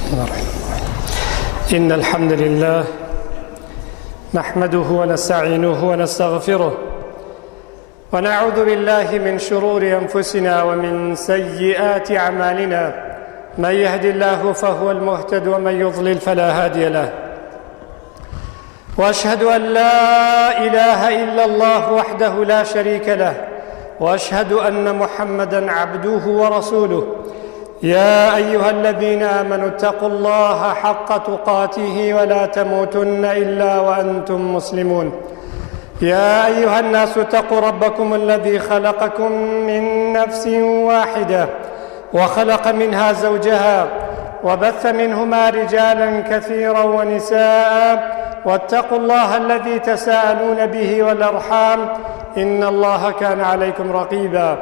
بسم الله الرحمن الرحيم. إن الحمد لله نحمده ونستعينه ونستغفره ونعوذ بالله من شرور أنفسنا ومن سيئات أعمالنا. من يهد الله فهو المهتد ومن يضلل فلا هادي له. وأشهد أن لا إله إلا الله وحده لا شريك له، وأشهد أن محمدًا عبده ورسوله. يا أيها الذين آمنوا اتقوا الله حق تقاته ولا تموتن إلا وأنتم مسلمون. يا أيها الناس اتقوا ربكم الذي خلقكم من نفس واحدة وخلق منها زوجها وبث منهما رجالا كثيرا ونساء، واتقوا الله الذي تساءلون به والأرحام إن الله كان عليكم رقيبا.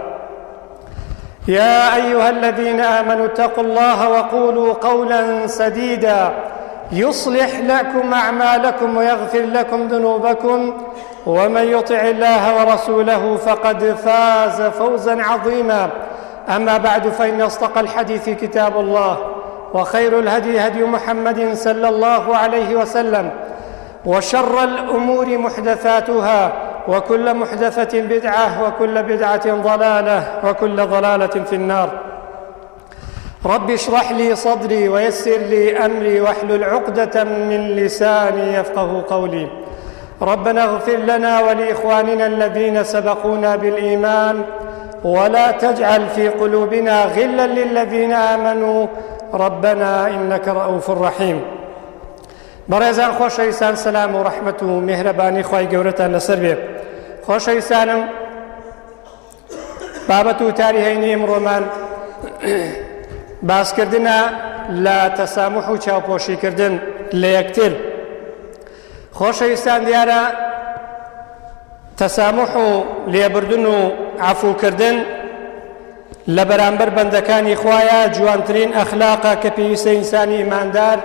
يا أيها الذين آمنوا اتقوا الله وقولوا قولا سديدا يصلح لكم أعمالكم ويغفر لكم ذنوبكم، ومن يطع الله ورسوله فقد فاز فوزا عظيما. أما بعد، فإن أصدق الحديث كتاب الله، وخير الهدي هدي محمد صلى الله عليه وسلم، وشر الأمور محدثاتها، وكل محدثة بدعة، وكل بدعة ضلالة، وكل ضلالة في النار. رب اشرح لي صدري ويسر لي أمري واحلل عقدة من لساني يفقه قولي. ربنا اغفر لنا ولإخواننا الذين سبقونا بالإيمان، ولا تجعل في قلوبنا غلا للذين آمنوا ربنا إنك رؤوف رحيم. بەڕێزان خۆشەویستان، سەلام و ڕەحمەت و میهرەبانی خوای گەورەتان لەسەر بێ. خۆشەویستانم، بابەت و تاری هەینی ئەمڕۆمان باسکردنە لە تەسامح و چاوپۆشیکردن لە یەکتر. خۆشەویستان، دیارە تەسامح و لێبردن و عەفوکردن لە بەرامبەر بەندەکانی خوایە جوانترین ئەخلاقە کە پێویستە ئینسانی ئیماندار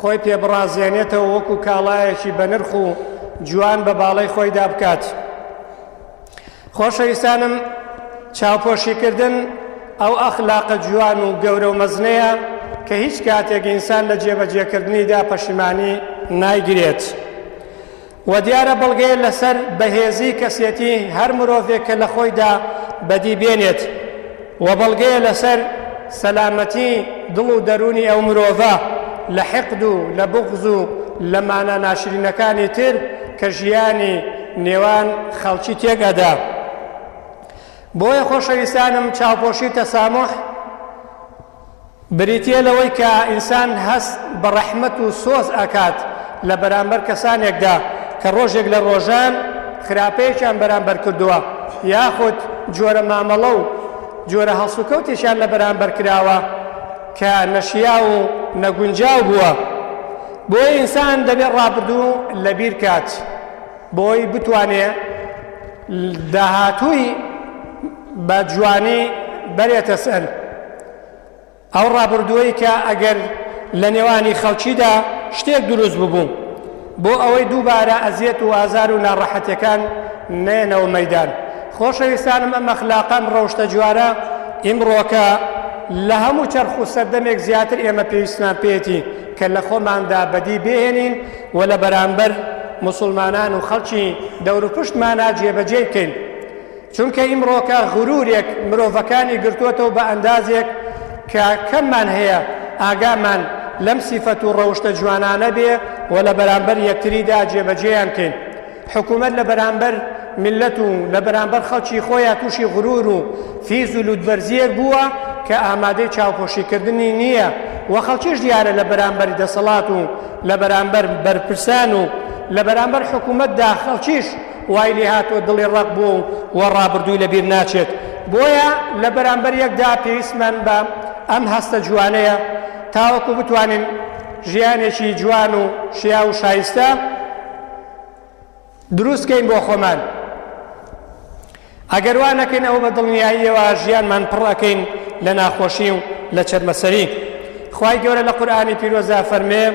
خۆی پێبڕازێنێتەوە، وەکو کاڵایەکی بەنرخ و جوان بە باڵەی خۆیدا بکات. خۆشەویستانم، چاوپۆشیکردن ئەو ئەخلاقە جوان و گەورە و مەزنەیە کە هیچ کاتێک ئینسان لە جێبەجێکردنیدا پەشیمانی نایگرێت، و دیارە بەڵگەیە لەسەر بەهێزی کەسێتی هەر مرۆڤێک کە لە خۆیدا بەدی بێنێت، و بەڵگەیە لەسەر سەلامەتی دڵ و دەرونی ئەو مرۆڤە لە حقد و لە بوغز و لە مانە ناشرینەکانی تر کە ژیانی نێوان خەڵکی تێگەدا. بۆیە خۆشەویستانم، چاوپۆشی تەسامح بریتیە لەوەی کە ئینسان هەست بە ڕەحمەت و سۆز ئەکات لە بەرامبەر کەسانێکدا کە ڕۆژێک لە ڕۆژان خراپەیەکیان بەرامبەر کردووە، یاخود جۆرە مامەڵە و جۆرە هەڵسوکەوتێکیان لە بەرامبەر کراوە کە نەشیا و نەگونجاو بووە. بۆی ئینسان دەبێت ڕابردوو لەبیر کات، بۆی بتوانێ داهاتووی بە جوانی بەرێتە سەر ئەو ڕابردووەی کە ئەگەر لە نێوانی خەڵکیدا شتێک دروست ببوو بۆ ئەوەی دووبارە ئەزیەت و ئازار و ناڕەحەتیەکان نێنەوە مەیدان. خۆشەویستانم، ئەم ئەخلاقەم ڕەوشتە جوارە ئیمڕۆکە لە هەموو چەرخ و سەردەمێک زیاتر ئێمە پێویستمان پێێتی کە لە خۆماندا بەدی بهێنین و لە بەرامبەر موسڵمانان و خەڵکی دەوروپشتمانە جێبەجێ بکەین. چونکە ئیمڕۆکە غرورێک مرۆڤەکانی گرتووەتەوە بە ئەندازێک کە کەممان هەیە ئاگامان لەم سیفەت و ڕەوشتە جوانانە بێ و لە بەرامبەر یەکتریدا جێبەجێیان بکەین. حکوومەت لە بەرامبەر میلەت و لە بەرامبەر خەڵکی خۆیان تووشی غرور و فیز و لوودبەرزیەک بووە کە ئامادەی چاوپۆشیکردنی نییە، و خەڵکیش دیارە لە بەرامبەر دەسەڵات و لە بەرامبەر بەرپرسان و لە بەرامبەر حکوومەتدا خەڵکیش وای لێ هاتووە دڵی ڕق بوو و ڕابردووی لەبیر ناچێت. بۆیە لە بەرامبەر یەکدا پێویستمان بە ئەم هەستە جوانەیە تاوەکو بتوانین ژیانێکی جوان و شیا و شایستە دروستکەین بۆ خۆمان. ئەگەر وا نەکەین ئەوە بە دڵنیاییەوە ژیانمان پڕەکەین لە ناخۆشی و لە چەرمەسەری. خوای گەورە لە قورئانی پیرۆزە فەرمێ: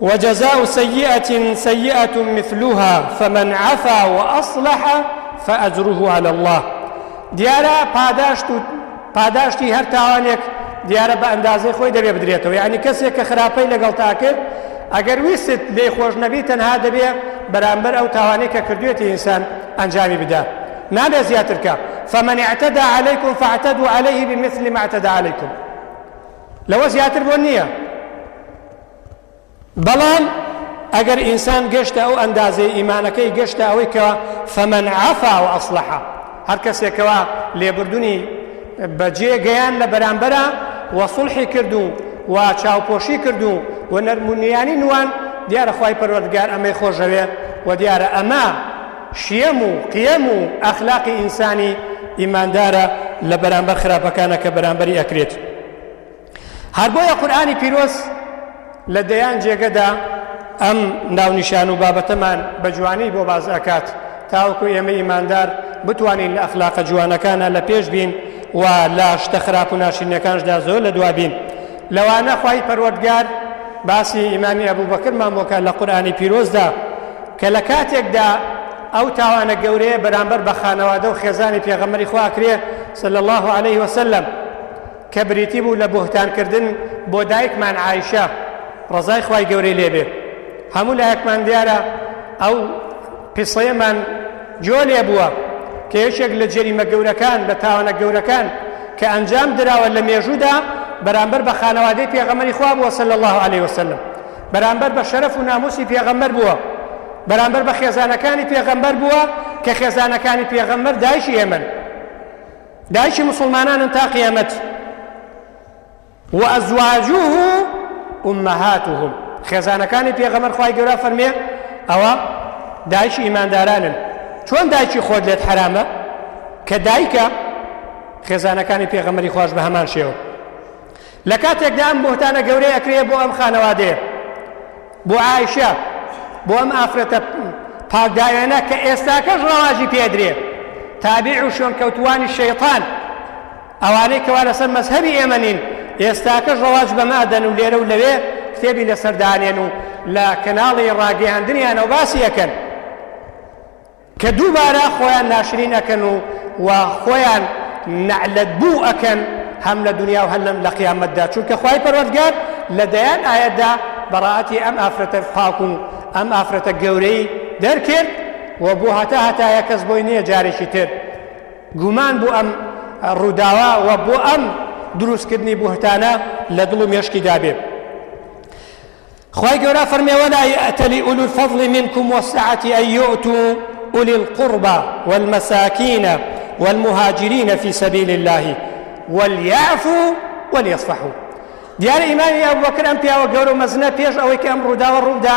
وجزاء سيئة سيئة مثلها فمن عفا وأصلح فأجره على الله. دیارە پاداشت و پاداشتی هەر تاوانێک دیارە بە ئەندازەی خۆی دەبێ بدرێتەوە. یعنی کەسێک کە خراپەی لەگەڵ تا کرد ئەگەر ویست لێ خۆش نەبی تەنها دەبێ بەرامبەر ئەو تاوانەی کە کردوێتی ئینسان ئەنجامی بدات، نابێ زیاتر کە. فمن اعتدى عليكم فاعتدوا عليه بمثل ما اعتدى عليكم. لەوە زیاتر بۆ نییە. بەڵام ئەگەر ئینسان گەشتە ئەو ئەندازەی ئیمانەکەی گەشتە ئەوەی کەوە فمن عفا وأصلح، هەر کەسێکەوە لێبوردنی بەجێ گەیان لە بەرامبەرە و سڵحی کردو و چاوپۆشی کردو و نەرمونیانی نوان، دیارە خوای پەروەردگار ئەمەی خۆشەوێ و دیارە ئەمە شیەم و قیەم و ئەخلاقی ئینسانی ئیماندارە لە بەرامبەر خراپەکانە کە بەرامبەری ئەکرێت. هەر بۆیە قورئانی پیرۆز لە دەیان جێگەدا ئەم ناونیشان و بابەتەمان بە جوانی بۆ باز ئەکات تاوەکو ئێمە ئیماندار بتوانین لە ئەخلاقە جوانەکانە لە پێش بین و لە شتە خراپ و ناشرینەکانشدا زۆر لە دوا بین. لەوانە خوای پەروەردگار باسی ئیمامی ئەبوبەکرمان بۆکە لە قورئانی پیرۆزدا کە لە کاتێکدا ئەو تاوانە گەورەیە بەرامبەر بە خانەوادە و خێزانی پێغەمبەری خوا کرێ صلی الله عليه وسلم کە بریتی بوو لە بوهتانکردن بۆ دایکمان عایشە ڕەزای خوای گەورەی لێبێ. هەموو لایەکمان دیارە ئەو قیسەیەمان جۆ لێ بووە کە یەکێک لە جەریمە گەورەکان لە تاوانە گەورەکان کە ئەنجام دراوە لە مێژوودا بەرامبەر بە خانەوادەی پێغەمبەری خوا بووە صلی الله عليه وسلم، بەرامبەر بە شەرەف و ناموسی پێغەمبەر بووە، بەرامبەر بە خێزانەکانی پێغەمبەر بووە کە خێزانەکانی پێغەمبەر دایشی ئێمن، دایشی مسلمانانن تا قیامەت. و ئەزواجوه ئومەهاتهم، خێزانەکانی پێغەمبەر خوای گەورە فەرمێ ئەوە دایشی ئیماندارانن. چۆن دایکی خۆت لێت حرامە کە دایکە خێزانەکانی پێغەمبەری خوش بە هەمان شێوە. لە کاتێکدا ئەم بوهتانە گەورەی ئەکرێ بۆ ئەم خانەوادەیە، بۆ عایشە، بۆ ئەم ئافرەتە پاکداوێنە کە ئێستاکەش ڕەواجی پێدرێ، تابیع و شوێنکەوتوانی شەیطان، ئەوانەی کەوا لەسەر مەزهەبی ئێمە نین، ئێستاکەش ڕەواج بەمادەن و لێرە و لەوێ کتێبی لەسەردانێن و لە کەناڵی ڕاگەیاندنیانە و باسی ئەکەن کە دووبارە خۆیان ناشرین ئەکەن و خۆیان نەعلەت بوو ئەکەن هەم لە دنیا و هەم لە قیامەتدا، چونکە خوای پەروەردگار لە دەیان ئایەتدا بەڕائەتی ئەم ئافرەتە پاک و ئەم ئافرەتە گەورەی دەرکرد و بۆ هەتایە کەس بۆی نییە جارێکی تر گومان بوو ئەم ڕووداوە و بۆ ئەم دروستکردنی بوهتانە لە دڵ و مێشکی دابێ. خوای گەورە فەرمێ وەلا یەأتەلی ئولی الفەضڵ منکم والسعة أن يؤتوا أولي القربى والمساكين والمهاجرين في سبيل الله وليعفوا وليصفحوا. دیارە ئیمامی ئەبوبەکر ئەم پیاوە گەورە و مەزنە پێش ئەوەی کە ئەم ڕووداوە ڕوودا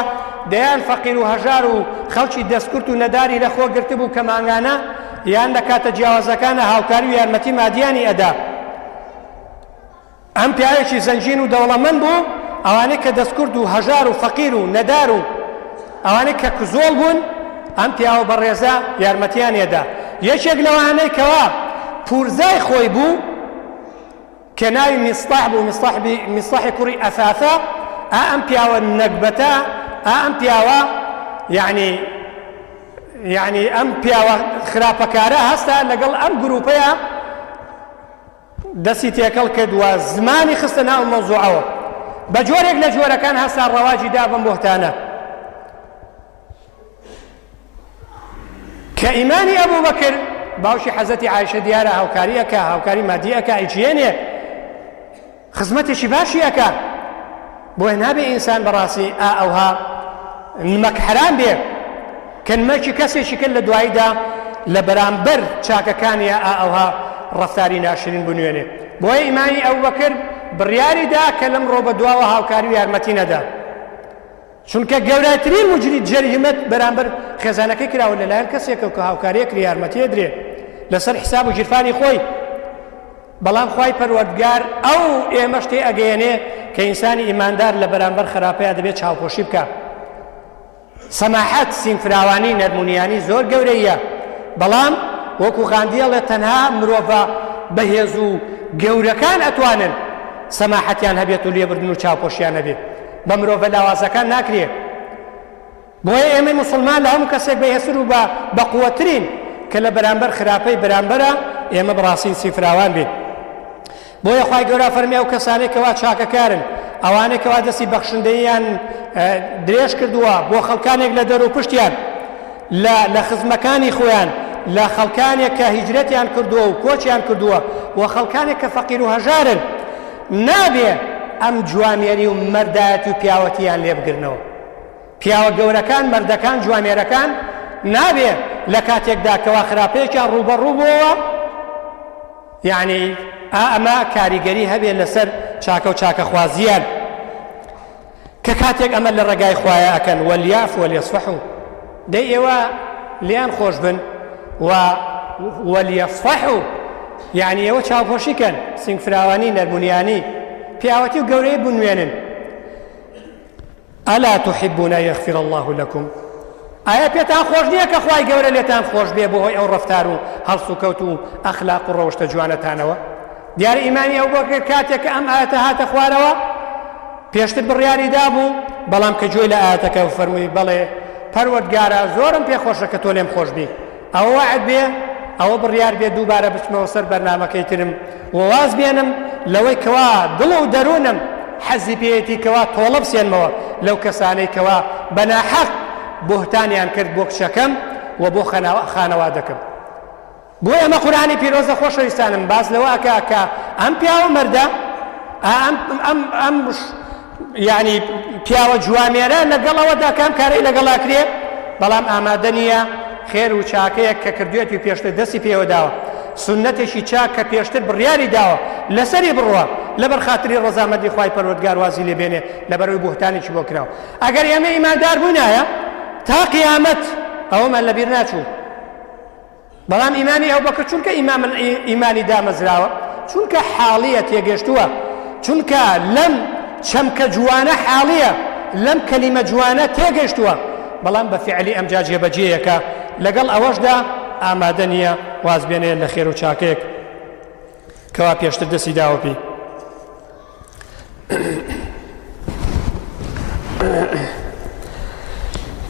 دەیان فەقیر و هەژار و خەڵکی دەستکورت و نەداری لە خۆ گرتبوو کە مانگانە یان لە کاتە جیاوازەکانە هاوکاری و یارمەتی مادیانی ئەدا. ئەم پیاوێکی زەنجین و دەوڵەمەند بوو، ئەوانەی کە دەستکورد و هەژار و فەقیر و نەدار و ئەوانەی کە کزۆڵ بوون ئەم پیاوە بەڕێزە یارمەتیان ئێدا. یەکێک لەوانەی کەوا پورزای خۆی بوو کە ناوی میستاح بوو، میستاحی کوڕی ئەثاثە، ئەم پیاوە نەکبەتە، ئەم پیاوە یعنی ئەم پیاوە خراپەکارە هەستا لەگەڵ ئەم گروپەیە دەستی تێکەڵ کرد و زمانی خستە ناو مەوزوعەوە بە جۆرێک لە جۆرەکان هەستا ڕەواجی دا بەم بوهتانە کە ئیمانی ئەبوبەکر باوشی حەزەتی عایشە دیارە هاوکاری ئەکا، هاوکاری مادی ئەکا، ئیجێنێ خزمەتێکی باشی ئەکا، بۆیە نابێ ئینسان بەڕاستی ئەوها نمەک حرام بێ کە نمەکی کەسێکی کرد لە دواییدا لە بەرامبەر چاکەکانیە ئەوها ڕەفتاری ناشرین بنوێنێ. بۆیە ئیمانی ئەبوبەکر بڕیاریدا کە لەم ڕۆ بە دواوە هاوکاری و یارمەتی نەدا، چونکە گەورەترین مجری جەریمەت بەرامبەر خێزانەکەی کراوە لەلایەن کەسێکە کە هاوکاریەکری یارمەتی درێ لەسەر حساب و ژیرفانی خۆی. بەڵام خوای پەروەردگار ئەو ئێمە شتێ ئەگەیەنێ کە ئینسانی ئیماندار لە بەرامبەر خراپەیە دەبێت چاوپۆشی بکە. سەماحەت، سینفراوانی، نەرمونیانی زۆر گەورەیە، بەڵام وەکو غاندیەڵێ تەنها مرۆڤە بەهێز و گەورەکان ئەتوانن سەماحەتیان هەبێت و لێبردن و چاوپۆشیان هەبێت، بە مرۆڤە لاوازەکان ناکرێت. بۆیە ئێمە موسڵمان لە هەموو کەسێک بەهێزتر و بە قووەترین کە لە بەرامبەر خراپەی بەرامبەرە ئێمە بەڕاستی سیفراوان بین. بۆیە خوای گەورە فەرمێ ئەو کەسانەی کەوا چاکەکارن ئەوانەی کەوا دەستی بەخشندەییان درێژ کردووە بۆ خەڵکانێک لە دەرو پشتیان لە خزمەکانی خۆیان لە خەڵکانێک کە هیجرەتیان کردووە و کۆچیان کردووە و خەڵکانێک کە فەقیر و هەژارن نابێ ئەم جوامێری و مەردایەتی و پیاوەتیان لێ بگرنەوە. پیاوە گەورەکان مەردەکان جوامێرەکان نابێ لە کاتێکدا کەوا خراپەیەکیان ڕوبەڕوو بووەوە یعنی ئەمە کاریگەری هەبێ لەسەر چاکە و چاکەخوازیان کە کاتێک ئەمە لە ڕێگای خوایە ئەکەن وەلیاف وەلیەسفەحو دەی ئێوە لیان خۆش بن وەلیەسفەحو یعنی ئێوە چاوپۆشیکەن سنگفراوانی نەرمونیانی پیاوەتی و گەورەی بنوێنن. ئەلا تحبون أن يغفر الله لكم ئایا پێتان خۆش نییە کە خوای گەورە لێتان خۆش بێ بۆ هۆی ئەو ڕەفتار و هەڵس و کەوت و ئەخلاق و ڕەوشتە جوانەتانەوە؟ دیارە ئیمانی ئەو بۆ کرد کاتێک کە ئەم ئاەتە هاتە خوارەوە پێشتر بڕیاری دابوو بەڵام کە گوێی لە ئاەتەکە و فەرمووی بەڵێ پەروەردگارە زۆرم پێخۆشە کە تۆ لێم خۆش بی ئەوە وعد بێ ئەوە بڕیار بێ دووبارە بچمەوە سەر بەرنامەکەی ترم وواز بێنم لەوەی کەوا دڵ و دەروونم حەزی پێیەتی کەوا تۆڵە بسێنمەوە لەو کەسانەی کەوا بەناحەق بۆهتانیان کرد بۆ کچەکەم و بۆ خانەوادەکەم. بۆ ئەمە قورئانی پیرۆزە خۆشەویستانم باس لەوە ئەکا کە ئەم پیاوە مەردە ئەم یعنی پیاوە جوامێرە لەگەڵەوەدا کام کارەی لەگەڵا کرێ بەڵام ئامادە نییە خێر و چاکەیەک کە کردوێتی پێشتر دەستی پێوە داوە سنەتێکی چاک کە پێشتر بڕیاری داوە لەسەری بڕوە لەبەر خاتری ڕەزامەندی خوای پەروەردگار وازی لێ بێنێ لەبەرەوەی بوهتانێکی بۆ کراوە. ئەگەر ئێمە ئیماندار بوونایە تا قیامەت ئەوەمان لەبیر ناچوو بەڵام ئیمانی ئەو بەکە چونکە ئیمانی دامەزراوە چونکە حاڵیە تێگەشتووە چونکە لەم چەمکە جوانە حاڵیە لەم کەلیمە جوانە تێگەشتووە بەڵام بە فعلی ئەمجا جێبەجێیەکە لەگەڵ ئەوەشدا ئامادە نییە واز بێنێ لە خێر و چاکەیەک کەوا پێشتر دەستی داوە پێی.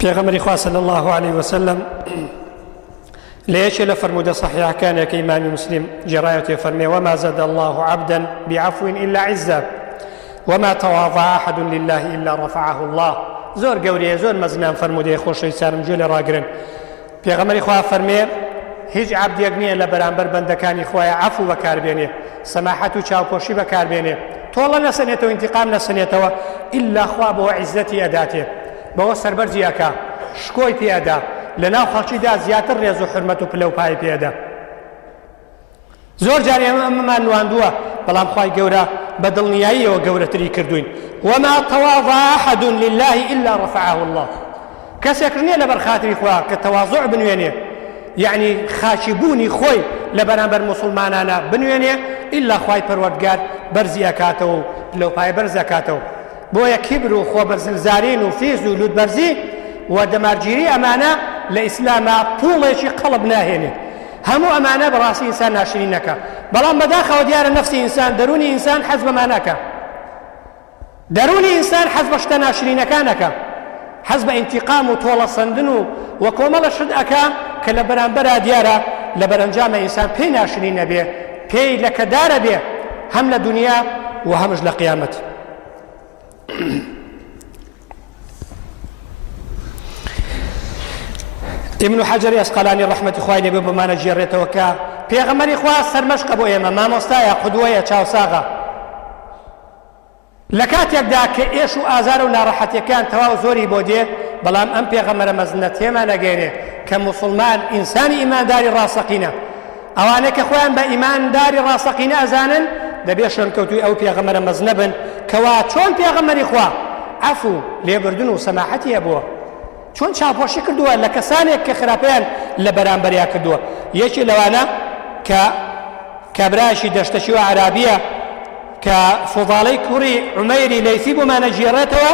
پێغەمبەری خوا صلی الله عليه وسلم لە یەکێ لە فەرموودە صحیحەکانێک ئیمامی مسلم جێڕایەوە فەرمێ وما زاد الله عبدا بعفو إلا عزا وما تواضع أحد لله إلا رفعه الله. زۆر گەورەیە زۆر مەزنان فەرموودەیە خۆشەویستانم گوێ لێ ڕاگرن. پێغەمبەری خوا فەرمێ هیچ عەبدێک نییە لە بەرامبەر بەندەکانی خوایە عەفو بەکاربێنێ سەماحەت و چاوپۆشی بەکاربێنێ تۆڵە نەسەنێتەوە ئینتیقام نەسەنێتەوە ئیلا خوا بەوە عیزەتی ئەداتێ بەوە سەربەرجی ئەکا شکۆی پێدا لەناو خەڵکیدا زیاتر ڕێز و حرمەت و پلە و پای پێدا. زۆر جار ئەمەمان نواندووە بەڵام خوای گەورە بە دڵنیاییەوە گەورەتری کردوین. وما تواضع أحد لله إلا رفعه الله. کەسێک نییە لەبەر خاتری خوا کە تەواضع بنوێنێ یعنی خاچیبوونی خۆی لە بەرامبەر موسڵمانانە بنوێنێ ئیلا خوای پەروەردگار بەرزی ئەکاتەوە و لەو پای بەرز ئەکاتەوە. بۆیە کیبر و خۆبەرزلزارین و فیز و لوتبەرزی و دەمارگیری ئەمانە لە ئیسلامە پوڵێکی قەڵب ناهێنێ هەموو ئەمانە بەڕاستی ئینسان ناشرینەکە بەڵام بەداخەوە دیارە نەفسی ئینسان دەرونی ئینسان حەز بەمانەکە دەرونی ئینسان حەز بە شتە ناشرینەکانەکە حەز بە ئینتیقام و تۆڵەسەندن و کۆمەڵە شت ئەکا کە لە بەرامبەرا دیارە لە بەرەنجامە ئینسان پێی ناشرینە بێ پێی لەکەدارە بێ هەم لە دنیا و هەمش لە قیامەت. ابن حجر ئەسقەلانی ڕەحمەتی خوای لێبێ بمانە گێڕێتەوە کە پێغەمبەری خوا سەرمەشقە بۆ ئێمە مامۆستایە قودوەیە چاوساغە لە کاتێکدا کە ئێش و ئازار و ناڕەحەتیەکان تەواو زۆری بۆ دێ بەڵام ئەم پێغەمبەرە مەزنە تێمان نەگەێنێ کە موسڵمان ئینسانی ئیمانداری ڕاستەقینە ئەوانەی کە خۆیان بە ئیمانداری ڕاستەقینە ئەزانن دەبێ شوێنکەوتووی ئەو پێغەمبەرە مەزنە بن کەوا چۆن پێغەمبەری خوا عەفو لێبردن و سەماحەتی هەبووە چۆن چاپۆشی کردووە لە کەسانێک کە خراپەیان لە بەرامبەریا کردووە. یەکی لەوانە کە کابرایشی دەشتەشی و عرابیە کە فوضاڵەی کوڕی عومەیری لەیثی بۆمانە گێڕێتەوە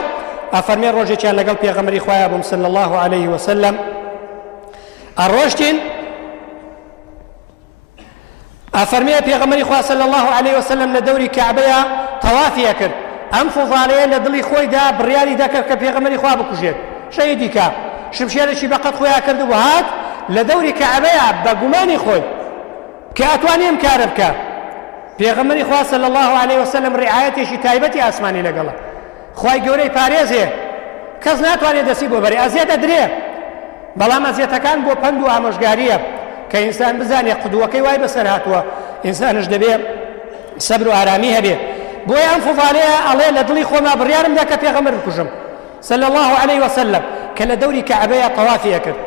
ئەفەرمێ ڕۆژێکیان لەگەڵ پێغەمبەری خوایە بووم صلی الله عليه وسلم ئەڕۆشتین ئەفەرمێ پێغەمبەری خوا صلی الله عليه وسلم لە دەوری کەعبەیە تەوافیە کرد ئەم فوضاڵەیە لە دڵی خۆیدا بڕیاری دەکرد کە پێغەمبەری خوا بکوژێت شەیدی کە شمشێرێکی بەقەد خۆیان کردبوو هات لە دەوری کەعبەیە بە گومانی خۆی کە ئەتوانێ ئەم کارە بکە پێغەمبەری خوا صلی الله عليه وسلم ڕعایەتێکی تایبەتی ئاسمانی لەگەڵە خوای گەورەی پارێز هەیە کەس ناتوانێت دەستی بۆ بەرێ ئەزیەت ئەدرێ بەڵام ئەزیەتەکان بۆ پند و ئامۆژگاریە کە ئینسان بزانێ قودوەکەی وای بەسەر هاتووە ئینسانش دەبێ سەبر و ئارامی هەبێ بۆیە ئەم فوضالەیە ئەڵێ لە دڵی خۆما بڕیارم دا کە پێغەمبەر بکوژم صلی الله عليه وسلم کە لە دەوری کەعبەیە تەوافی ئەکرد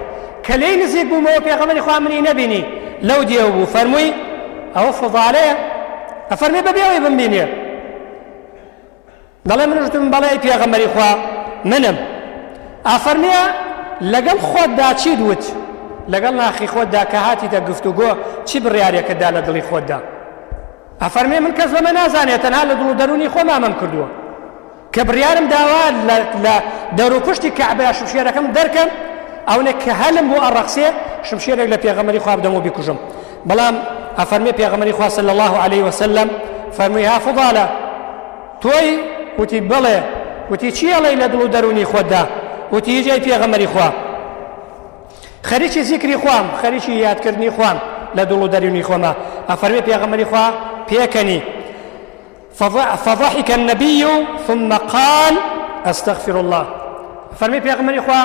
کە لێی نزیک بوومەوە پێغەمبەری خوا منی نەبینی لەو دیێو بوو فەرمووی ئەوە فوضالەیە ئەفەرمێ بەبێ ئەوەی بمبینێ دەڵێ منش وتم بەڵێ پێغەمبەری خوا منم ئەفەرمێ لەگەڵ خۆتدا چی دوت لەگەڵ ناخی خۆتدا کە هاتیتە گفتوگۆ چی بڕیارێکتدا لە دڵی خۆتدا ئەفەرمێ من کەس بەمە نازانێت تەنها لە دڵ و دەرونی خۆم ئامەم کردووە کە بڕیارم داوا لە دەوروپشتی کەعبەیە شمشێرەکەم دەرکەم ئەوەنێ کە هەلم بۆ ئەڕەخسێ شمشێرێک لە پێغەمبەری خوا بدەم و بیکوژم بەڵام ئەفەرمێ پێغەمبەری خوا صلی الله عليه وسلم فەرمووی ها فوضالە تۆی وتی بڵێ وتی چی ئەڵێی لە دڵ و دەرونی خۆتدا وتی هیچ پێغەمبەری خوا خەریکی زیکری خوام خەریکی یادکردنی خوام لە دڵ و دەرونی خۆما ئەفەرمێ پێغەمبەری خوا پێکەنی فضحك النبي ثم قال استغفر الله فرمي پیغمبری خوا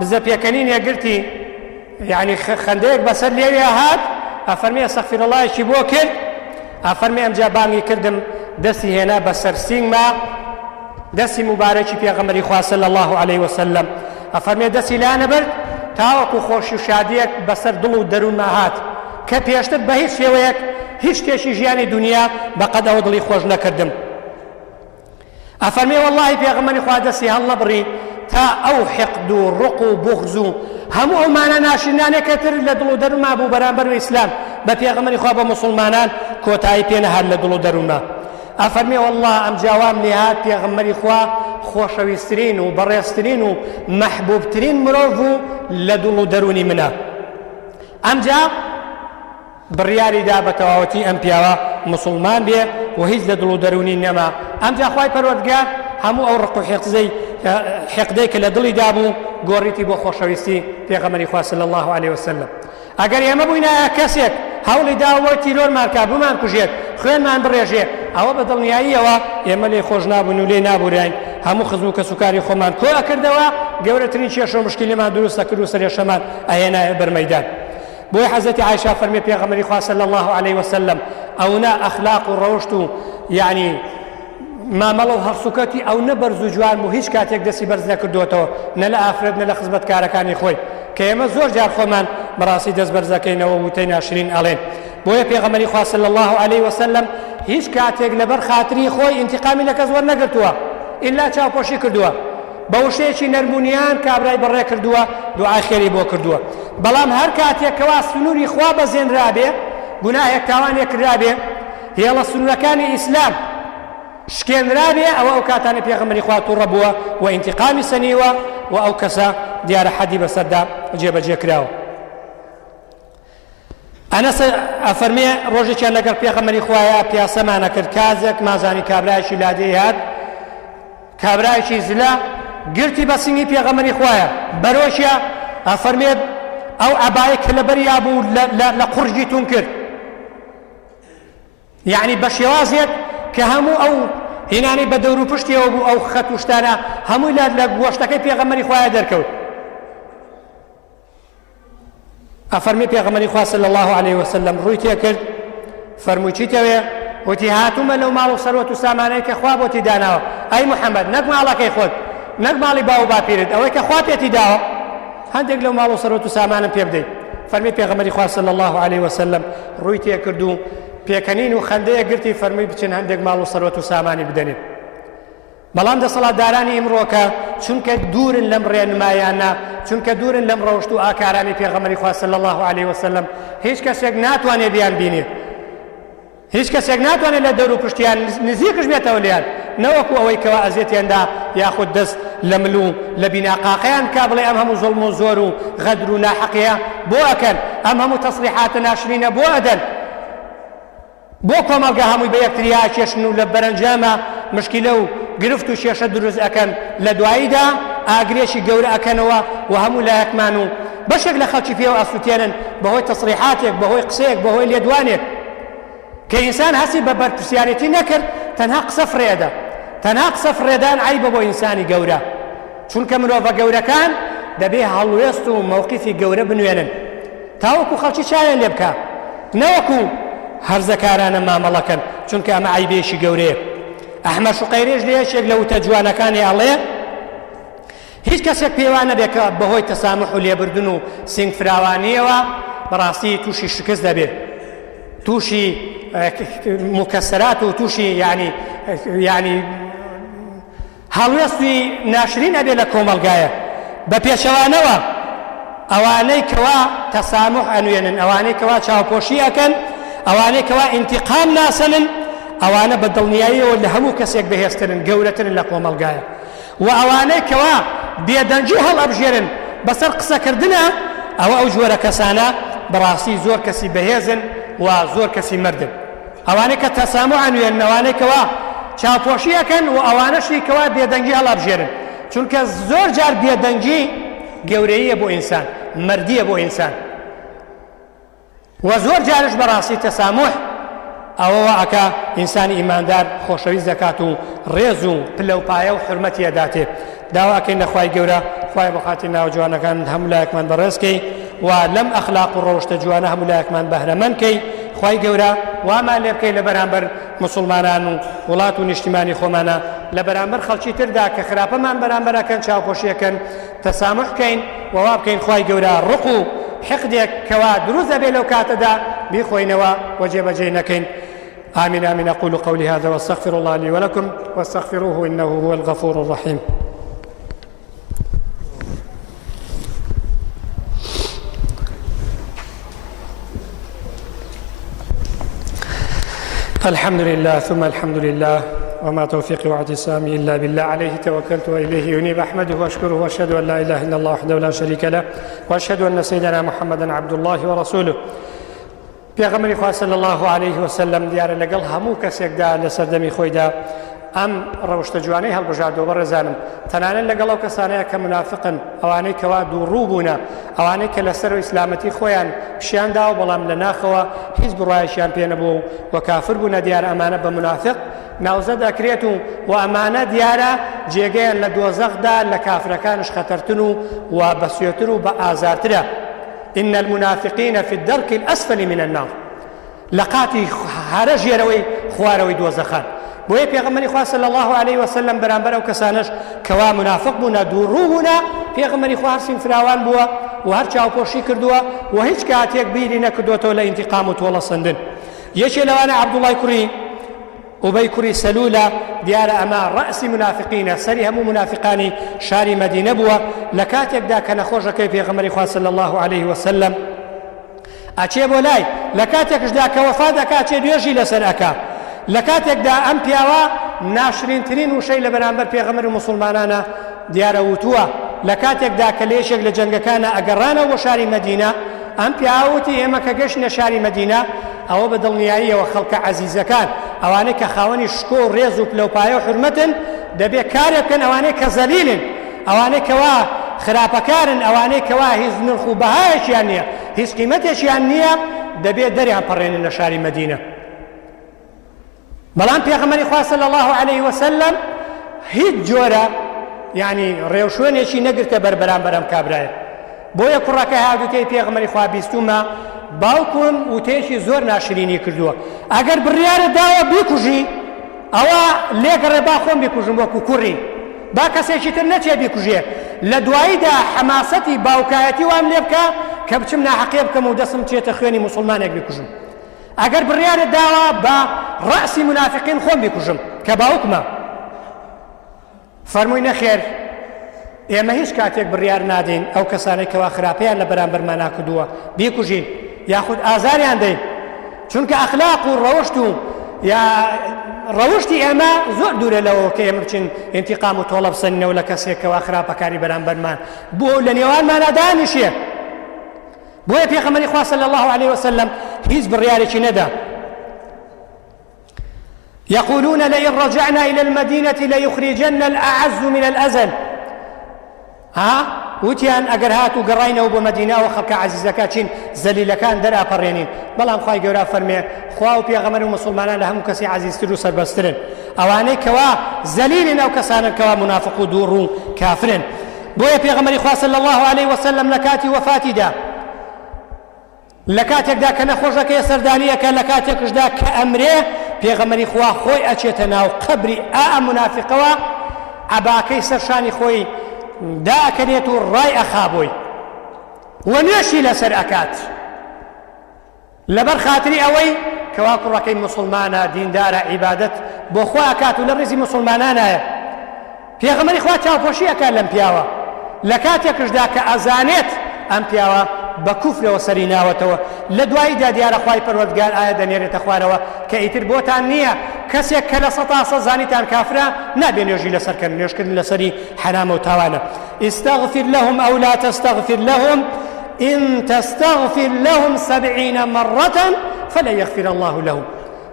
بزە پێکەنین یەگرتی يعني خندەیەک بەسەر لێوێ هات ئەفەرمێ استغفر الله شی بۆ کرد ئەفەرمێ ئەمجا بانگی کردم دەستی هێنا بەسەر سینگما دەستی مبارەکی پێغەمبەری خوا صلی الله عليه وسلم ئەفەرمێ دەستی لا نەبرد تاوەکو خۆشی و شادیەک بەسەر دڵ و دەروونما هات کە پێشتر بە هیچ شێوەیەک هیچ شتێکی ژیانی دنیا بەقەد ئەوە دڵی خۆش نەکردم ئەفەرمێ وەڵڵاهی پێغەمبەری خوا دەستی هەڵ نەبڕی تا ئەو حقد و ڕق و بوغز و هەموو ئەومانە ناشرینانێکە تر لە دڵ و دەروونما بوو بەرامبەر ئیسلام بە پێغەمبەری خوا بە موسڵمانان کۆتایی پێ نەهات لە دڵ و دەروونما ئەفەرمێ وەڵڵا ئەم جاوام لێ هات پێغەمبەری خوا خۆشەویستترین و بەڕێزترین و مەحبوبترین مرۆڤ بوو لە دڵ و دەرونی منە ئەمجا بڕیاری دا بە تەواوەتی ئەم پیاوە موسڵمان بێ و هیچ لە دڵ و دەرونی نەما ئەمجا خوای پەروەردگار هەموو ئەو ڕق و حقدەی کە لە دڵی دابوو گۆڕیتی بۆ خۆشەویستی پێغەمبەری خوا صلی الله عليه وسلم ئەگەر ئێمە بووینە کەسێک هەوڵی داوە تیرۆرمان کا بمان کوژێت خوێنمان بڕێژێ ئەوە بە دڵنیاییەوە ئێمە لێ خۆش نابوون و لێ نابووراین هەموو خزم و کەسوکاری خۆمان کۆ ئەکردەوە گەورەترین کێشە و مشکلێمان دروستە کرد و سەرێشەمان ئەهێنایە بەرمەیدان بۆی حەزەتی عایشە فەرمێ پێغەمبەری خوا صلی الله عليه وسلم ئەونا ئەخلاق و ڕەوشت و یعنی مامەڵە و هەرسوکەتی ئەو نەبەرز و جوان و هیچ کاتێک دەستی بەرز نەکردوێتەوە نە لە ئافرەت نە لە خزمەتکارەکانی خۆی کە ئێمە زۆر جار خۆمان بەڕاستی دەست بەرزەکەینەوە وتەی ناشرین ئەڵێن بۆیە پێغەمبەری خوا صلی الله عليه وسلم هیچ کاتێک لەبەر خاتری خۆی ئینتیقامی لە کەس وەرنەگرتووە ئیلا چاوپۆشی کردووە بە وشەیەکی نەرمونیان کابرای بەڕێ کردووە دوعای خێری بۆ کردووە بەڵام هەر کاتێک کەوا سنووری خوا بەزێنرابێ گوناهێک تاوانێک کرابێ هێڵە سنوورەکانی ئیسلام شکێنرابێ ئەوە ئەو کاتانە پێغەمبەری خوا تووڕە بووە و ئینتیقامی سەنیوە و ئەو کەسە دیارە حەدی بەسەردا جێبەجێ کراوە ئەنەس ئەفەرمێ ڕۆژێکیان لەگەڵ پێغەمبەری خوایە پیاسەمانە کرد کازێک مازانی کابرایەکی لادێ هات کابرایەکی زلە گرتی بە سینگی پێغەمبەری خوایە بەرۆشیە ئەفەرمێ ئەو عەبایە کە لەبەریا بوو لە قورجی تون کرد یعنی بە شێوازێک کە هەموو ئەو هینانی بە دەور و پشتیەوە بوو ئەو خەت و شتانە هەمووی لە گۆشتەکەی پێغەمبەری خوایە دەرکەوت ئەفەرمێ پێغەمبەری خوا صلی الله عليه وسلم ڕووی تێ کرد فەرمووی چیتەوێ وتی هاتوومە لەو ماڵ و سەروەت و سامانەی کە خوا بۆتی داناوە ئەی محەممەد نەک ماڵەکەی خۆت نەک ماڵی باو و باپیرت ئەوەی کە خوا پێتی داوە هەندێک لەو ماڵ و سەروەت و سامانم پێ بدەیت فەرمی پێغەمبەری خوا صلی الله عليه وسلم ڕووی تێ کرد و پێکەنین و خەندەیە گرتی فەرمی بچن هەندێک ماڵ و سەروەت و سامانی بدەنێت بەڵام دەسەڵاتدارانی ئیمڕۆکە چونکە دوورن لەم ڕێنمایانە چونکە دوورن لەم ڕەوشت و ئاکارانی پێغەمبەری خوا صلی الله عليه وسلم هیچ کەسێک ناتوانێت بیان بینێت هیچ کەسێک ناتوانێت لە دەور و پشتیان نزیکش بێتەوە لێیان نەوەکو ئەوەی کەوا ئەزیەتیاندا یاخود دەست لە مل و لە بیناقاقیان کا بڵێ ئەم هەموو زوڵم و زۆر و غەدر و ناحەقیە بۆ ئەکەن ئەم هەموو تەسریحاتە ناشرینە بۆ ئەدەن بۆ کۆمەڵگە هەمووی بە یەکتریا کێشن و لە بەرەنجامە مشکلە و گرفت و شێشە دروست ئەکەن لە دواییدا ئاگرێکی گەورە ئەکەنەوە و هەموو لایەکمان و بەشێک لە خەڵکی پێوە ئاسووتێنن بەهۆی تەسریحاتێک بەهۆی قسەیەک بەهۆی لێدوانێک کە ئینسان هەسی بە بەرپرسیارەتی نەکرد تەنها قسە فرێدە تەنها قسە فرێدان عیبە بۆ ئینسانی گەورە چونکە مرۆڤە گەورەکان دەبێ هەڵوێست و مووقیفی گەورە بنوێنن تاوەکو خەڵکی چاویان لێ بکە نەوەکو هەرزەکارانە مامەڵەکەن چونکە ئەمە عیبێشی گەورەیە ئەحمەد شوقەیرێش لە یەکێک لە وتە جوانەکانی ئەڵێ هیچ کەسێک پێوان نەبێت کە بەهۆی تەسامح و لێبردن و سنگ فراوانیەوە بەڕاستی تووشی شکست دەبێت تووشی مکەسەرات و تووشی یعنی هەڵوێستی ناشرین ئەبێت لە کۆمەلگایە بە پێچەوانەوە ئەوانەی کەوا تەسامح ئەنوێنن ئەوانەی کەوا چاوپۆشی ئەکەن ئەوانەی کەوا ئینتیقام ناسەنن ئەوانە بە دڵنیاییەوە لە هەموو کەسێک بەهێزترن گەورەترن لە کۆمەلگایە و ئەوانەی کەوا بێدەنجی هەڵ ئەبژێرن بەسەر قسەکردنە ئەوە ئەو جۆرە کەسانە بەڕاستی زۆر کەسی بەهێزن و زۆر کەسی مردن ئەوانەی کە تەسامح ئەنوێنن ئەوانەی کەوا چاوپۆشی ئەکەن و ئەوانەشی کەوا بێدەنجی هەڵ ئەبژێرن چونکە زۆر جار بێدەنجی گەورەیە بۆ ئینسان مردیە بۆ ئینسان و زۆر جارش بەڕاستی تەسامح ئەوە ئەکا ئینسانی ئیماندار خۆشەویست دەکات و ڕێز و پلەپایە و حرمەتی ئەداتێ داواکەین لە خوای گەورە خوای بەخاتی ناو جوانەکان هەموو لایەکمان بەڕێزکەی و لەم ئەخلاق و ڕەوشتە جوانە هەموو لایەکمان بەهرەمەندکەی خوای گەورە وامان لێ بکەی لە بەرامبەر مسلمانان و وڵات و نیشتیمانی خۆمانە لە بەرامبەر خەڵکی تردا کە خراپەمان بەرامبەرەکەن چاوپۆشیەکەن تەسامح بکەین و وا بکەین خوای گەورە ڕق و حقدێک کەوا دروست دەبێت لەو کاتەدا بیخۆینەوە و جێبەجێ نەکەین آمين آمين أقول قولي هذا واستغفر الله لي ولكم واستغفروه إنه هو الغفور الرحيم الحمد لله ثم الحمد لله وما توفيقي واعتصامي إلا بالله عليه توكلت وإليه أنيب أحمده وأشكره وأشهد أن لا إله إلا الله وحده لا شريك له وأشهد أن سيدنا محمدا عبد الله ورسوله پێغەمبەری خوا صلی الله عليه وسلم دیارە لەگەڵ هەموو کەسێکدا لە سەردەمی خۆیدا ئەم ڕەوشتە جوانەی هەڵبژاردەوە بەڕێزانم تەنانەت لەگەڵ ئەو کەسانەیە کە منافقن ئەوانەی کەوا دووڕوو بوونە ئەوانەی کە لەسەر و ئیسلامەتی خۆیان پیشیانداوە بەڵام لە ناخەوە هیچ بڕایشیان پێ نەبوو و کافر بوونە دیارە ئەمانە بە منافق ناوزە دەکرێت و ئەمانە دیارە جێگەیان لە دۆزەخدا لە کافرەکانش خەتەرتن و بەسوێتر و بە ئازارترە إن المنافقين في الدرك الأسفل من النار لقاتي هرج يروي خواروي دوزخان بوي پیغمبر خوا صلى الله عليه وسلم برانبر او کسانش کوا منافق بونا دوڕوو بونا پیغمبر خوا هرسین فراوان بووە و هەر چاوپۆشی کردووە و هیچ کاتێک بیری نەکردوێتەوە لە ئینتیقام و تۆڵەسەندن یەکێ لەوانە عەبدوڵای کوڕی ئوبەی کوڕی سەلولە دیارە ئەمە ڕەسی منافقینە سەری هەموو منافقانی شاری مەدینە بووە لە کاتێکدا کە نەخۆشەکەی پێغەمبەری خوا صلی الله عليه وسلم ئەچێ بۆ لای لە کاتێکشدا کە وەفات دەکات چێ دوێژی لەسەر ئەکا لە کاتێکدا ئەم پیاوە ناشرینترین وشەی لە بەرامبەر پێغەمبەری مسلمانانە دیارە وتووە لە کاتێکدا کە لە یەکێک لە جەنگەکانە ئەگەڕانەوە بۆ شاری مەدینە ئەم پیاوەتی ئێمە کە گەشتنە شاری مەدینە ئەوە بە دڵنیاییەوە خەڵکە عەزیزەکان ئەوانەی کە خاوەنی شکۆ و ڕێز و پلەپایە و حورمەتن دەبێت کارێک بکەن ئەوانەی کە زەلیلن ئەوانەی کەوا خراپەکارن ئەوانەی کەوا هیچ نرخ و بەهایەکیان نییە هیچ قیمەتێکیان نییە دەبێت دەریان پەڕێنن لە شاری مەدینە بەڵام پێغەمبەری خوا صلی الله عليه وسلم هیچ جۆرە یعنی ڕێوشوێنێکی نەگرتە بەربەرامبەر ئەم کابرایە بۆیە کوڕەکە هاتووتەی پێغەمبەری خوا بیستومە باوکم وتێکی زۆر ناشرینی کردووە ئەگەر بڕیارە داوە بیکوژی ئەوە لێگەڕێ با خۆم بیکوژم وەکو کوڕی با کەسێکی تر نەچێ بیکوژێ لە دواییدا حەماسەتی باوکایەتی وام لێ بکە کە بچم ناحەقێ بکەم و دەسم چێتە خوێنی موسڵمانێک بیکوژم ئەگەر بڕیارە داوە بە ڕەسی منافقین خۆم بیکوژم کە باوکمە فەرمووی نەخێر ئێمە هیچ کاتێک بڕیار نادەین ئەو کەسانەی کەوا خراپەیان لە بەرامبەرمان ناکردووە بیکوژین یاخود ئازاریان دەین چونکە ئەخلاق و ڕەوشت و یا ڕەوشتی ئێمە زۆر دوورە لەوە کە ئێمە بچین ئینتیقام و تۆڵە بسەنینەوە لە کەسێکەوە خراپەکاری بەرامبەرمان بۆ لە نێوانمانە دانیشێ بۆیە پێغەمبەری خوا صلی الله عليه وسلم هیچ بڕیارێکی نەدا يقولون لئن رجعنا إلى المدينة ليخرجن الأعز من الأذل وتیان ئەگەر هات و گەڕاینەوە بۆ مەدینەوە خەڵکە عەزیزەکە چین زەلیلەکان دەراپەڕێنین بەڵام خوای گەورە فەرمێ خوا و پێغەمبەر و مسلمانان لە هەموو کەسی عەزیزتر و سەربەسترن ئەوانەی کەوا زەلیلن ئەو کەسانن کەوا منافق و دووڕ و کافرن بۆیە پێغەمبەری خوا صلی الله عليه وسلم لە کاتی وەفاتیدا لە کاتێکدا کە نەخۆشەکەی سەردانیەکە لە کاتێکشدا کە ئەمرێ پێغەمبەری خوا خۆی ئەچێتە ناو قەبری ئا منافقەوە عەباکەی سەرشانی خۆی داکەنێت و ڕای ئەخابۆی و نوێشی لەسەر ئەکات لەبەر خاتری ئەوەی کەوا کوڕەکەی مسلمانە دیندارە عیبادەت بۆ خوا ئەکات و لە ڕێزی مسلمانانایە پێغەمبەری خوا چاوپۆشی ئەکات لەم پیاوە لە کاتێکشدا کە ئەزانێت ئەم پیاوە بە کوفرەوە سەری ناوەتەوە لە دواییدا دیارە خوای پەروەردگار ئایا دەنێرێتە خوارەوە کە ئیتر بۆتان نییە کەسێک کە لە 100 زانیتان کافرە نابێ نوێژی لەسەرکەن نوێژکردن لەسەری حرامە و تاوانە استغفر لهم أو لا تستغفر لهم إن تستغفر لهم 70 مرة فلن يغفر الله لهم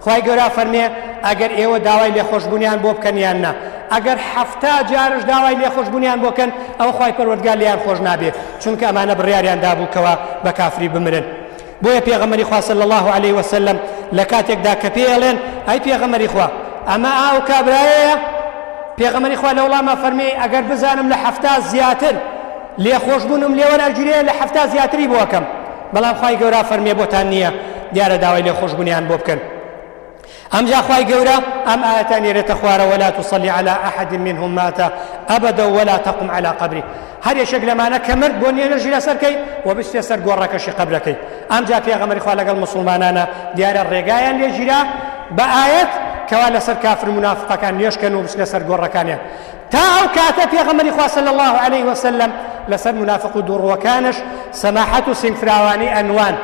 خوای گەورە فەرمێ ئەگەر ئێوە داوای لێخۆشبوونیان بۆ بکەن یان نا ئەگەر 70 جارش داوای لێخۆشبوونیان بۆ بکەن ئەو خوای پەروەردگار لیان خۆش نابێت چونکە ئەمانە بڕیاریان دابووکەوە بە کافری بمرن بۆیە پێغەمبەری خوا صلی الله عليه وسلم لە کاتێکدا کە پێڵێن ئەی پێغەمبەری خوا ئەمە ئاو کابرایەیە پێغەمبەری خوا لە وڵامە فەرمی ئەگەر بزانم لە 70 زیاتر لێخۆشبوونم لێوەرەگیرێ لە 70 زیاتری بۆ بکەم بەڵام خوای گەورە فەرمێ بۆتان نییە دیارە داوای لێخۆشبوونیان بۆ بکەن ئەمجا خوای گەورە ئەم ئاەتان ئێرێتە خوارە ولا تصلي على أحد منهم مات أبدا ولا تقم على قبره هەر یەکێک لەمانە کە مرد بۆ نوێژی لەسەرکەی و بچێ سەر گۆڕەکەشی قەبرەکەی ئەمجا پێغەمبەری خوا لەگەڵ مسلمانانە دیارە ڕێگایان لێگیرا بە ئاەت کەوا لەسەر کافر منافقەکان نوێژکەن و بچنە سەر گۆڕەکانیان تا ئەو کاتە پێغەمبەری خوا صلی الله عليه وسلم لەسەر منافق و دووڕوەکانش سەماحەت و سینفراوانی ئەنوان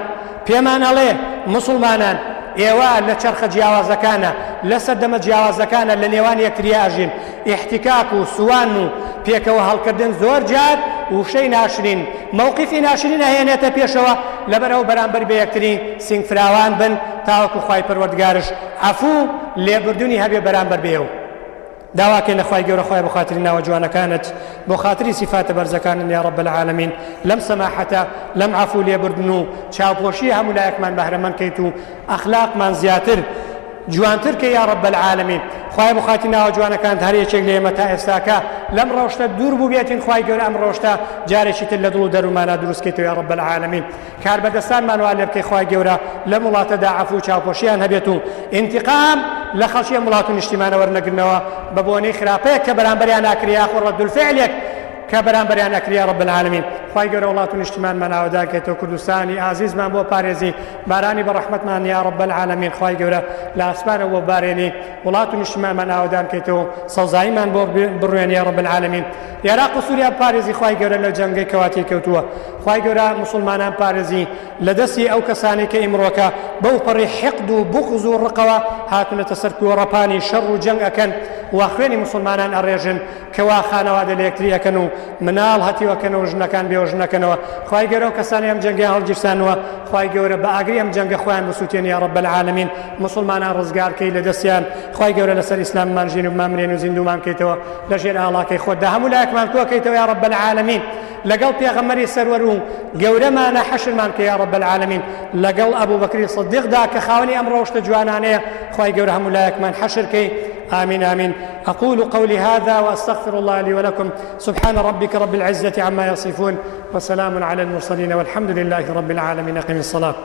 پێمان ئەڵێ مسلمانان ئێوە لە چرخە جیاوازەکانە لەسەر دەمە جیاوازەکانە لە نێوان یەکتریا ئەژین ئیحتیکاک و سوان و پێکەوە هەڵکردن زۆر جار وشەی ناشرین مووقیفی ناشرین ئەهێنێتە پێشەوە لەبەرەوە بەرامبەر بە یەکتری سینگفراوان بن تاوەکو خوای پەروەردگارش عەفوو لێبوردنی هەبێ بەرامبەر بێەوە داواکەین لە خوای گەورە خۆی بۆ خاتری ناوە جوانەکانت بۆ خاتری سیفاتە بەرزەکانن یا رب العالمین لەم سەماحەتە لەم عەفو لێبوردن و چاوپۆشی هەموو لایەکمان بەهرەمەند کەیت و ئەخلاقمان زیاتر جوانتر کە یا رب العالمین خوای بۆ خاتری ناوە جوانەکانت هەر یەکێک لە ئێمە تا ئێستاکە لەم ڕۆژتە دوور بوو بێتین خوای گەورە ئەم ڕۆژتە جارێکی تر لە دڵ و دەرومانە دروستکەیتەوە یا رب العالمین کاربەدەستانمان وا لێ بکەی خوای گەورە لە وڵاتەدا عەفو و چاوپۆشیان هەبێت و ئینتیقام لە خەڵکی وڵات و نیشتیمانە وەرنەگرنەوە بە بۆنەی خراپەیەک کە بەرامبەریان ناکریا خۆ ڕەد الفعلێک کە بەرامبەریان نەکریا رب العالمین خوای گەورە وڵات و نیشتیمانمان ئاوادارکەیتەوە کوردستانی ئازیزمان بۆ پارێزی بارانی بە ڕەحمەتمان یا رب العالمین خوای گەورە لە ئاسمانەوە بارێنی وڵات و نیشتیمانمان ئاوادارکەیتەوە سەوزاییمان بۆ بڕوێن یا رب العالمین عێراق و سووریا پارێزی خوای گەورە لە جەنگەی کەواتی کەوتووە خوای گەورە مسلمانان پارێزی لە دەستی ئەو کەسانی کە ئیمڕۆکە بەو پەڕی حقد و بوغز و ڕقەوە هاتونەتە سەر کوێڕەپانی شەڕ و جەنگ ئەکەن و خوێنی مسلمانان ئەڕێژن کەوا خانەوادە لە یەکتری ئەکەن و مناڵ هەتیوەکەنەوە ژنەکان بێوەژنەکەنەوە خوای گەورە و کەسانی ئەم جەنگیان هەڵگیرسانەوە خوای گەورە بە ئاگری ئەم جەنگە خۆیان بسووتێن یا رب العالمین مسلمانان ڕزگارکەی لە دەستیان خوای گەورە لەسەر ئیسلاممان ژین و مامرێن و زیندومان کەیتەوە لە ژێر ئاڵاکەی خۆتدا هەموو لایەکمان کۆکەیتەوە یا رب العالمین لەگەڵ پێغەمبەری سەروەر و گەورەمانە حەشرمان کە یا رب العالمین لەگەڵ ئەبوو بەکری سیدیقدا کە خاوەنی ئەم ڕۆژتە جوانانەیە خوای گەورە هەموو لایەکمان حەشرکەی آمين آمين أقول قولي هذا وأستغفر الله لي ولكم سبحان ربك رب العزة عما يصفون وسلام على المرسلين والحمد لله رب العالمين أقم الصلاة